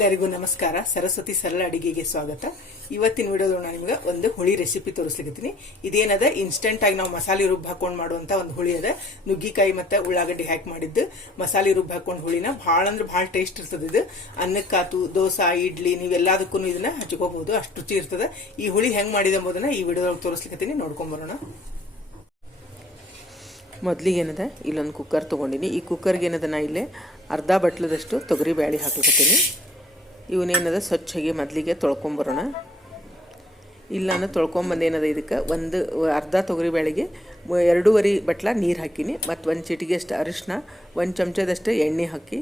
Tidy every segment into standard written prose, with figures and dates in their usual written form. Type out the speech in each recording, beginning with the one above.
ಎಲ್ಲರಿಗೂ ನಮಸ್ಕಾರ. ಸರಸ್ವತಿ ಸರಳ ಅಡಿಗೆಗೆ ಸ್ವಾಗತ. ಇವತ್ತಿನ ವಿಡಿಯೋದಲ್ಲಿ ನಾನು ನಿಮಗೆ ಒಂದು ಹುಳಿ ರೆಸಿಪಿ ತೋರಿಸ್ಲಿಕ್ಕೆ ಇದೇನದ ಇನ್ಸ್ಟೆಂಟ್ ಆಗಿ ನಾವು ಮಸಾಲೆ ರುಬ್ಬ ಹಾಕೊಂಡು ಮಾಡುವಂತ ಒಂದು ಹುಳಿ ಅದ. ನುಗ್ಗಿಕಾಯಿ ಮತ್ತೆ ಉಳ್ಳಾಗಡ್ಡಿ ಹಾಕಿ ಮಾಡಿದ್ದು ಮಸಾಲೆ ರುಬ್ಬ ಹಾಕೊಂಡು ಹುಳಿನ ಭಾಳ ಅಂದ್ರೆ ಭಾಳ ಟೇಸ್ಟ್ ಇರ್ತದೆ. ಇದು ಅನ್ನಕ್ಕಾತು, ದೋಸೆ, ಇಡ್ಲಿ ನೀವೆಲ್ಲದಕ್ಕೂ ಇದನ್ನ ಹಚ್ಕೋಬಹುದು, ಅಷ್ಟು ರುಚಿ ಇರ್ತದೆ. ಈ ಹುಳಿ ಹೆಂಗ್ ಮಾಡಿದ ಎಂಬುದನ್ನ ಈ ವಿಡಿಯೋದಲ್ಲಿ ತೋರಿಸ್ಲಿಕ್ಕೆ ನೋಡ್ಕೊಂಡ್ ಬರೋಣ. ಮೊದಲಿಗೆ ಏನದ ಇಲ್ಲೊಂದು ಕುಕ್ಕರ್ ತೊಗೊಂಡಿನಿ. ಈ ಕುಕ್ಕರ್ಗೆ ಏನದ ನಾ ಇಲ್ಲೇ ಅರ್ಧ ಬಟ್ಲದಷ್ಟು ತೊಗರಿ ಬ್ಯಾಳಿ ಹಾಕ್ಲಿಕತ್ತೀನಿ. ಇವನೇನದ ಸ್ವಚ್ಛಗೆ ಮೊದಲಿಗೆ ತೊಳ್ಕೊಂಬರೋಣ. ಇಲ್ಲಾನ ತೊಳ್ಕೊಂಬಂದು ಏನದ ಇದಕ್ಕೆ ಒಂದು ಅರ್ಧ ತೊಗರಿ ಬ್ಯಾಳಿಗೆ 2.5 ಬಟ್ಲ ನೀರು ಹಾಕಿನಿ. ಮತ್ತು 1 ಚಿಟಿಗೆ ಅಷ್ಟು ಅರಿಶಿನ, 1 ಚಮಚದಷ್ಟು ಎಣ್ಣೆ ಹಾಕಿ,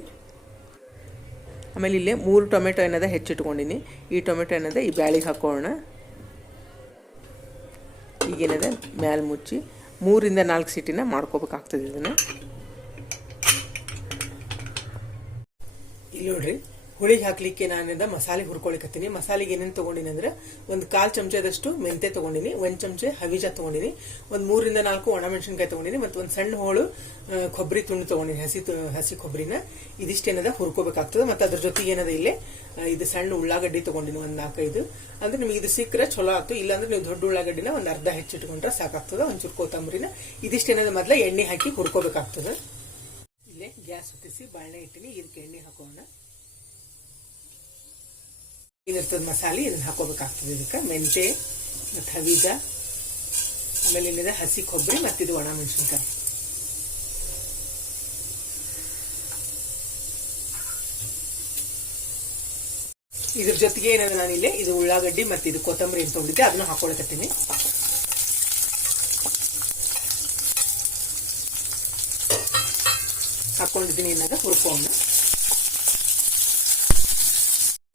ಆಮೇಲೆ ಇಲ್ಲೇ 3 ಟೊಮೆಟೊ ಏನದ ಹೆಚ್ಚಿಟ್ಕೊಂಡಿನಿ. ಈ ಟೊಮೆಟೊ ಏನದ ಈ ಬ್ಯಾಳಿಗೆ ಹಾಕೋಣ. ಈಗೇನದ ಮ್ಯಾಲೆ ಮುಚ್ಚಿ 3 ರಿಂದ 4 ಸೀಟಿನ ಮಾಡ್ಕೋಬೇಕಾಗ್ತದೆ. ಇದನ್ನು ಇಲ್ಲಿ ನೋಡ್ರಿ, ಹುಳಿಗೆ ಹಾಕ್ಲಿಕ್ಕೆ ನಾನಿಂದ ಮಸಾಲೆ ಹುರ್ಕೊಳಿಕತ್ತೀನಿ. ಮಸಾಲೆಗೆ ಏನೇನು ತೊಗೊಂಡಿನಿ ಅಂದ್ರೆ ಒಂದು 1/4 ಚಮಚದಷ್ಟು ಮೆಂತೆ ತೊಗೊಂಡಿನಿ, 1 ಚಮಚ ಹವಿಜ ತೊಗೊಂಡಿನಿ, ಒಂದು 3 ರಿಂದ 4 ಒಣಮೆಣಸಿನ್ಕಾಯಿ ತೊಗೊಂಡಿನಿ, ಮತ್ತು ಒಂದು ಸಣ್ಣ ಹೋಳು ಕೊಬ್ಬರಿ ತುಂಡು ತೊಗೊಂಡಿನಿ, ಹಸಿ ಕೊಬ್ಬರಿನ. ಇದಿಷ್ಟೇನದ ಹುರ್ಕೋಬೇಕಾಗ್ತದೆ. ಮತ್ತು ಅದ್ರ ಜೊತೆಗೆ ಏನದ ಇಲ್ಲಿ ಇದು ಸಣ್ಣ ಉಳ್ಳಾಗಡ್ಡಿ ತೊಗೊಂಡಿನಿ, ಒಂದು 4-5. ಅಂದ್ರೆ ನಿಮಗೆ ಇದು ಸಿಕ್ಕರೆ ಚಲೋ ಆಯ್ತು. ಇಲ್ಲಾಂದ್ರೆ ನೀವು ದೊಡ್ಡ ಉಳ್ಳಾಗಡ್ಡಿನ ಒಂದು ಅರ್ಧ ಹೆಚ್ಚಿಟ್ಕೊಂಡ್ರೆ ಸಾಕಾಗ್ತದೆ. ಒಂಚೂರು ಕೊತ್ತಂಬರಿನ ಇದಿಷ್ಟೇನದ ಮೊದಲ ಎಣ್ಣೆ ಹಾಕಿ ಹುರ್ಕೋಬೇಕಾಗ್ತದೆ. ಇಲ್ಲೇ ಗ್ಯಾಸ್ ಹೊತ್ತಿಸಿ ಬಾಣಲೆ ಇಟ್ಟಿನಿ. ಇದಕ್ಕೆ ಎಣ್ಣೆ ಹಾಕೋಣ. ಏನಿರ್ತದ ಮಸಾಲೆ ಇದನ್ನ ಹಾಕೋಬೇಕಾಗ್ತದೆ. ಇದಕ್ಕೆ ಮೆಂತೆ ಮತ್ತು ಹವೀಜ, ಆಮೇಲೆ ಏನಿದೆ ಹಸಿ ಕೊಬ್ಬರಿ ಮತ್ತು ಇದು ಒಣ ಮೆಣಸಿನ್ಕಾಯಿ. ಇದ್ರ ಜೊತೆಗೆ ಏನಂದ್ರೆ ನಾನಿಲ್ಲಿ ಇದು ಉಳ್ಳಾಗಡ್ಡಿ ಮತ್ತು ಇದು ಕೊತ್ತಂಬರಿ ಏನು ತೊಗೊಂಡಿದ್ದೆ ಅದನ್ನು ಹಾಕೊಳಕತ್ತೀನಿ. ಹಾಕೊಂಡಿದ್ದೀನಿ. ಏನಾಗ ಹುರ್ಕೋಣ.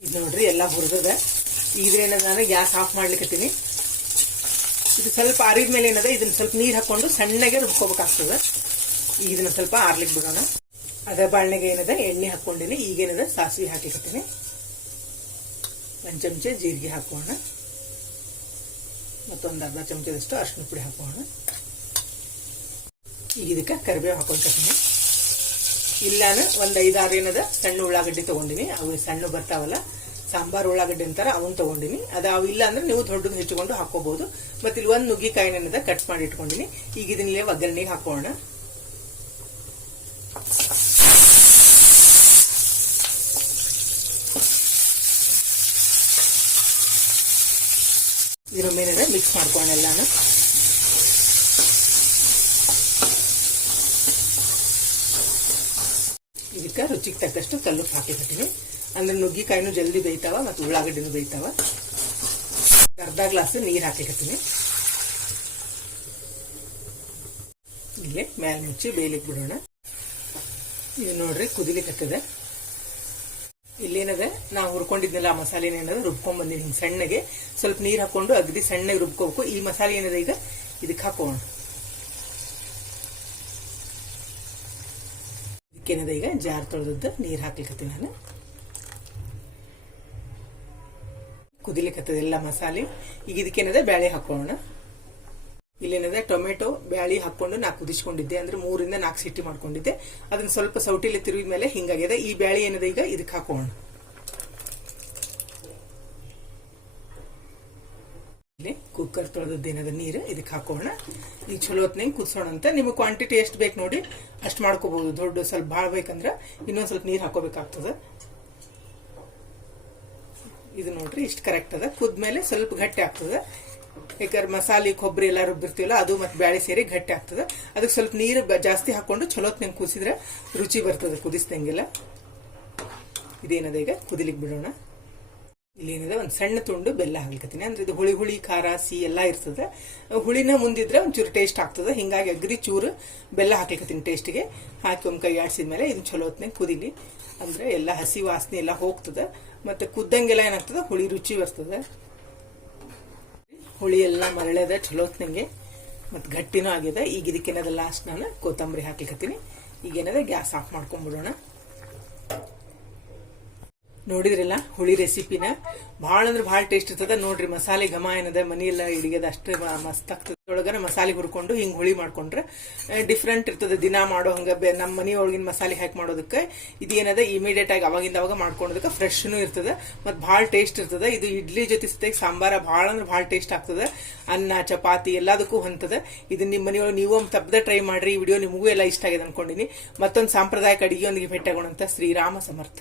ಇದು ನೋಡ್ರಿ ಎಲ್ಲ ಹುರಿದ. ಇದ್ರೇನದ ನಾನು ಗ್ಯಾಸ್ ಆಫ್ ಮಾಡ್ಲಿಕ್ಕತ್ತೀನಿ. ಇದು ಸ್ವಲ್ಪ ಆರಿದ ಮೇಲೆ ಏನದ ಇದನ್ನ ಸ್ವಲ್ಪ ನೀರು ಹಾಕೊಂಡು ಸಣ್ಣಗೆ ರುಬ್ಕೋಬೇಕಾಗ್ತದೆ. ಈಗ ಇದನ್ನ ಸ್ವಲ್ಪ ಆರ್ಲಿಕ್ಕೆ ಬಿಡೋಣ. ಅದ ಬಾಳ್ನೆಗೆ ಏನದ ಎಣ್ಣೆ ಹಾಕೊಂಡಿನಿ. ಈಗೇನದ ಸಾಸಿವೆ ಹಾಕ್ಲಿಕ್ಕತ್ತೀನಿ. 1 ಚಮಚ ಜೀರಿಗೆ ಹಾಕೋಣ. ಮತ್ತೊಂದು ಅರ್ಧ ಚಮಚದಷ್ಟು ಅರಿಶಿನ ಪುಡಿ ಹಾಕೋಣ. ಈಗ ಇದಕ್ಕೆ ಕರಿಬೇವು ಹಾಕೊಳ್ತೀನಿ. ಇಲ್ಲಾನ ಒಂದು 5-6 ಏನದ ಸಣ್ಣ ಉಳ್ಳಾಗಡ್ಡಿ ತಗೊಂಡಿನಿ. ಅವು ಸಣ್ಣ ಬರ್ತಾವಲ್ಲ, ಸಾಂಬಾರ್ ಉಳ್ಳಾಗಡ್ಡಿ ಅಂತಾರ, ಅವನ್ ತಗೊಂಡಿನಿ. ಅವು ಇಲ್ಲ ಅಂದ್ರೆ ನೀವು ದೊಡ್ಡದು ಹೆಚ್ಚಿಕೊಂಡು ಹಾಕೋಬಹುದು. ಮತ್ತೆ ಇಲ್ಲಿ ಒಂದು ನುಗ್ಗಿಕಾಯಿನ ಕಟ್ ಮಾಡಿ ಇಟ್ಕೊಂಡಿನಿ. ಈಗ ಇದನ್ನೇ ಒಗ್ಗರಣೆಗೆ ಹಾಕೋಣ. ಇದ್ರ ಮೇಲೆ ಮಿಕ್ಸ್ ಮಾಡ್ಕೋಣ ಎಲ್ಲಾನು. ಇದಕ್ಕೆ ರುಚಿಗೆ ತಕ್ಕಷ್ಟು ಕಲ್ಲುಪ್ಪು ಹಾಕಿರ್ತೀನಿ. ಅಂದ್ರೆ ನುಗ್ಗಿಕಾಯಿನೂ ಜಲ್ದಿ ಬೇಯ್ತಾವ ಮತ್ತು ಉಳ್ಳಾಗಡ್ಡಿನೂ ಬೇಯ್ತಾವ. ಅರ್ಧ ಗ್ಲಾಸ್ ನೀರು ಹಾಕಿರ್ತೀನಿ. ಇಲ್ಲೇ ಮ್ಯಾಲ ಮುಚ್ಚಿ ಬೇಯಲಿಕ್ಕೆ ಬಿಡೋಣ. ಇದು ನೋಡ್ರಿ ಕುದಿಲಿಕ್ಕತ್ತದೆ. ಇಲ್ಲೇನದ ನಾವು ಹುರ್ಕೊಂಡಿದ್ನಲ್ಲ ಆ ಮಸಾಲೆನ ಏನದ ರುಬ್ಕೊಂಡ್ ಬಂದಿನಿ. ಹಿಂಗೆ ಸಣ್ಣಗೆ ಸ್ವಲ್ಪ ನೀರು ಹಾಕೊಂಡು ಅಗದಿ ಸಣ್ಣಗೆ ರುಬ್ಕೋಬೇಕು. ಈ ಮಸಾಲೆ ಏನದ ಈಗ ಇದಕ್ಕೆ ಹಾಕೋಣ. ಇದಕ್ಕೇನದ ಈಗ ಜಾರ್ ತೊಳೆದದ್ದು ನೀರು ಹಾಕ್ಲಿಕ್ಕತ್ತೀನಿ ನಾನು. ಕುದಿಲಿಕ್ಕತ್ತದ ಎಲ್ಲ ಮಸಾಲೆ. ಈಗ ಇದಕ್ಕೇನದ ಬ್ಯಾಳೆ ಹಾಕೋಣ. ಇಲ್ಲೇನದ ಟೊಮೆಟೊ ಬ್ಯಾಳಿ ಹಾಕೊಂಡು ನಾ ಕುದಿಸ್ಕೊಂಡಿದ್ದೆ. ಅಂದ್ರೆ 3 ರಿಂದ 4 ಸಿಟಿ ಮಾಡ್ಕೊಂಡಿದ್ದೆ. ಅದನ್ನ ಸ್ವಲ್ಪ ಸೌಟಿಲಿ ತಿರುಗಿದ ಮೇಲೆ ಹಿಂಗಾಗ್ಯದ. ಈ ಬ್ಯಾಳಿ ಏನದ ಈಗ ಇದಕ್ಕೆ ಹಾಕೋಣ. ಇಲ್ಲಿ ಕುಕ್ಕರ್ ತೊಳೆದದ್ದೇನದ ನೀರು ಇದಕ್ಕೆ ಹಾಕೋಣ. ಈಗ ಚಲೋ ಹೊತ್ನಂಗೆ ಕುದಿಸೋಣ ಅಂತ. ನಿಮಗೆ ಕ್ವಾಂಟಿಟಿ ಎಷ್ಟು ಬೇಕು ನೋಡಿ ಅಷ್ಟು ಮಾಡ್ಕೋಬಹುದು. ದೊಡ್ಡ ಸ್ವಲ್ಪ ಭಾಳ ಬೇಕಂದ್ರೆ ಇನ್ನೊಂದ್ ಸ್ವಲ್ಪ ನೀರು ಹಾಕೋಬೇಕಾಗ್ತದೆ. ಇದು ನೋಡ್ರಿ ಇಷ್ಟು ಕರೆಕ್ಟ್ ಅದ. ಕುದ್ಮೇಲೆ ಸ್ವಲ್ಪ ಗಟ್ಟಿ ಆಗ್ತದೆ. ಯಾಕಂದ್ರೆ ಮಸಾಲೆ ಕೊಬ್ಬರಿ ಎಲ್ಲ ರುಬ್ಬಿರ್ತೀವಲ್ಲ ಅದು ಮತ್ತೆ ಬ್ಯಾಳೆ ಸೇರಿ ಗಟ್ಟಿ ಆಗ್ತದೆ. ಅದಕ್ಕೆ ಸ್ವಲ್ಪ ನೀರು ಜಾಸ್ತಿ ಹಾಕೊಂಡು ಚಲೋ ಹೊತ್ನಂಗೆ ಕುದಿಸಿದ್ರೆ ರುಚಿ ಬರ್ತದೆ ಕುದಿಸ್ದಂಗೆಲ್ಲ. ಇದೇನದ ಈಗ ಕುದಿಲಿಕ್ಕೆ ಬಿಡೋಣ. ಇಲ್ಲೇನಿದೆ ಒಂದು ಸಣ್ಣ ತುಂಡು ಬೆಲ್ಲ ಹಾಕ್ಲಿಕತ್ತೀನಿ. ಅಂದ್ರೆ ಇದು ಹುಳಿ ಹುಳಿ ಖಾರ ಸಿಹಿ ಎಲ್ಲ ಇರ್ತದೆ. ಹುಳಿನ ಮುಂದಿದ್ರೆ ಒಂಚೂರು ಟೇಸ್ಟ್ ಆಗ್ತದೆ. ಹಿಂಗಾಗಿ ಅಗ್ರಿ ಚೂರು ಬೆಲ್ಲ ಹಾಕ್ಲಿಕತ್ತೀನಿ ಟೇಸ್ಟ್ಗೆ. ಹಾಕಿ ಒಂದು ಕೈ ಆಡಿಸಿದ್ಮೇಲೆ ಇದು ಚಲೋ ಹೊತ್ನಾಗ ಕುದಿಲಿ. ಅಂದ್ರೆ ಎಲ್ಲ ಹಸಿ ವಾಸನೆ ಎಲ್ಲ ಹೋಗ್ತದೆ. ಮತ್ತೆ ಕುದ್ದಂಗೆಲ್ಲ ಏನಾಗ್ತದೆ ಹುಳಿ ರುಚಿ ಬರ್ತದೆ. ಹುಳಿ ಎಲ್ಲ ಮರಳದ ಚಲೋ ಹೊತ್ನಂಗೆ ಮತ್ತು ಗಟ್ಟಿನೂ ಆಗಿದೆ. ಈಗ ಇದಕ್ಕೇನದ ಲಾಸ್ಟ್ ನಾನು ಕೊತ್ತಂಬರಿ ಹಾಕ್ಲಿಕತ್ತೀನಿ. ಈಗೇನದ ಗ್ಯಾಸ್ ಆಫ್ ಮಾಡ್ಕೊಂಡ್ಬಿಡೋಣ. ನೋಡಿದ್ರಲ್ಲ ಹುಳಿ ರೆಸಿಪಿನ. ಭಾಳ ಅಂದ್ರೆ ಭಾಳ ಟೇಸ್ಟ್ ಇರ್ತದ. ನೋಡ್ರಿ ಮಸಾಲೆ ಘಮ ಏನದ ಮನೆಯೆಲ್ಲ ಹಿಡಿಯೋದು ಅಷ್ಟೇ ಮಸ್ತ್ ಆಗ್ತದೆ. ಒಳಗನ ಮಸಾಲೆ ಹುರ್ಕೊಂಡು ಹಿಂಗ್ ಹುಳಿ ಮಾಡ್ಕೊಂಡ್ರೆ ಡಿಫ್ರೆಂಟ್ ಇರ್ತದೆ. ದಿನ ಮಾಡೋ ಹಂಗ ನಮ್ಮ ಮನೆಯೊಳಗಿನ ಮಸಾಲೆ ಹಾಕಿ ಮಾಡೋದಕ್ಕೆ ಇದೇನದ ಇಮಿಡಿಯೇಟ್ ಆಗಿ ಅವಾಗಿಂದ ಅವಾಗ ಮಾಡ್ಕೊಳೋದಕ್ಕೆ ಫ್ರೆಶ್ನು ಇರ್ತದೆ ಮತ್ತು ಭಾಳ ಟೇಸ್ಟ್ ಇರ್ತದೆ. ಇದು ಇಡ್ಲಿ ಜೊತೆ ಸತೆಗೆ ಸಾಂಬಾರ ಭಾಳ ಅಂದ್ರೆ ಭಾಳ ಟೇಸ್ಟ್ ಆಗ್ತದೆ. ಅನ್ನ ಚಪಾತಿ ಎಲ್ಲದಕ್ಕೂ ಹೊಂತದ. ಇದನ್ನ ನಿಮ್ಮ ಮನೆಯೊಳಗೆ ನೀವು ತಪ್ಪದೆ ಟ್ರೈ ಮಾಡ್ರಿ. ಈ ವಿಡಿಯೋ ನಿಮಗೂ ಎಲ್ಲ ಇಷ್ಟ ಆಗಿದೆ ಅನ್ಕೊಂಡಿನಿ. ಮತ್ತೊಂದು ಸಾಂಪ್ರದಾಯಿಕ ಅಡಿಗೆಯೊಂದಿಗೆ ಭೇಟಿಯಾಗೋಣಂತ. ಶ್ರೀರಾಮ ಸಮರ್ಥ.